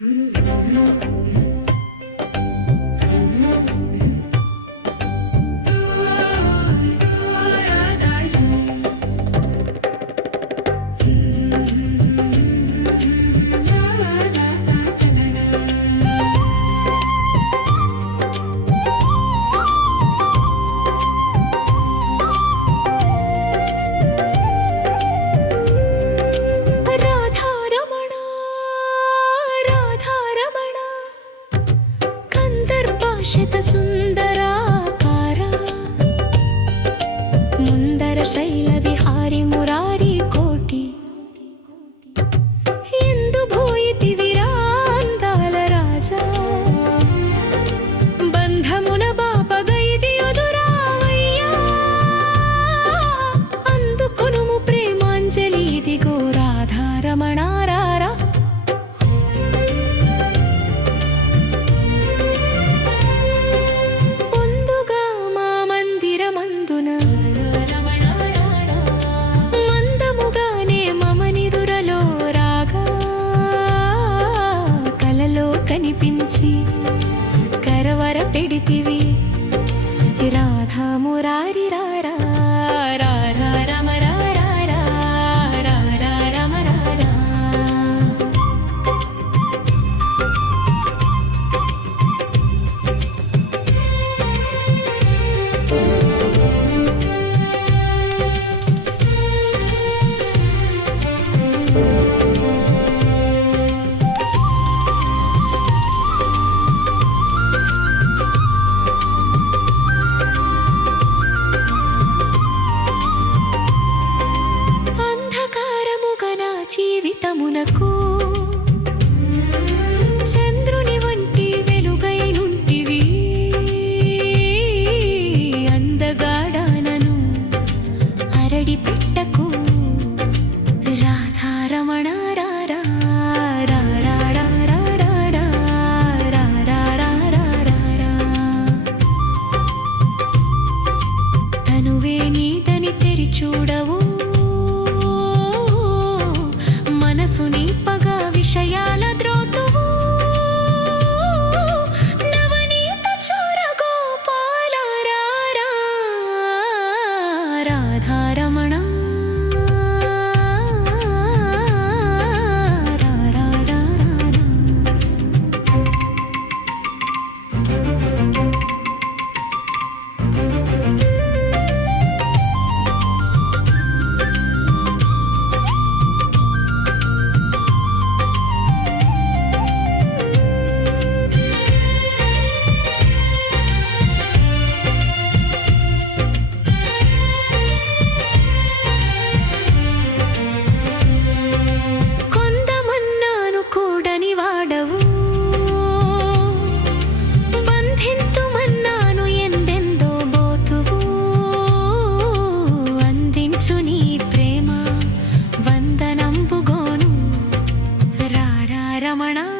Mm-hmm. mm-hmm. mm-hmm. शतसुन्दराकारा मुन्दर शैलविहारि నడిపించి కరవర పెడితివి. రాధా మురారి రారా మనకు చంద్రుని వంటి వెలుగైనుంటివి అందగాడానను అరడి పెట్టకు കാണാ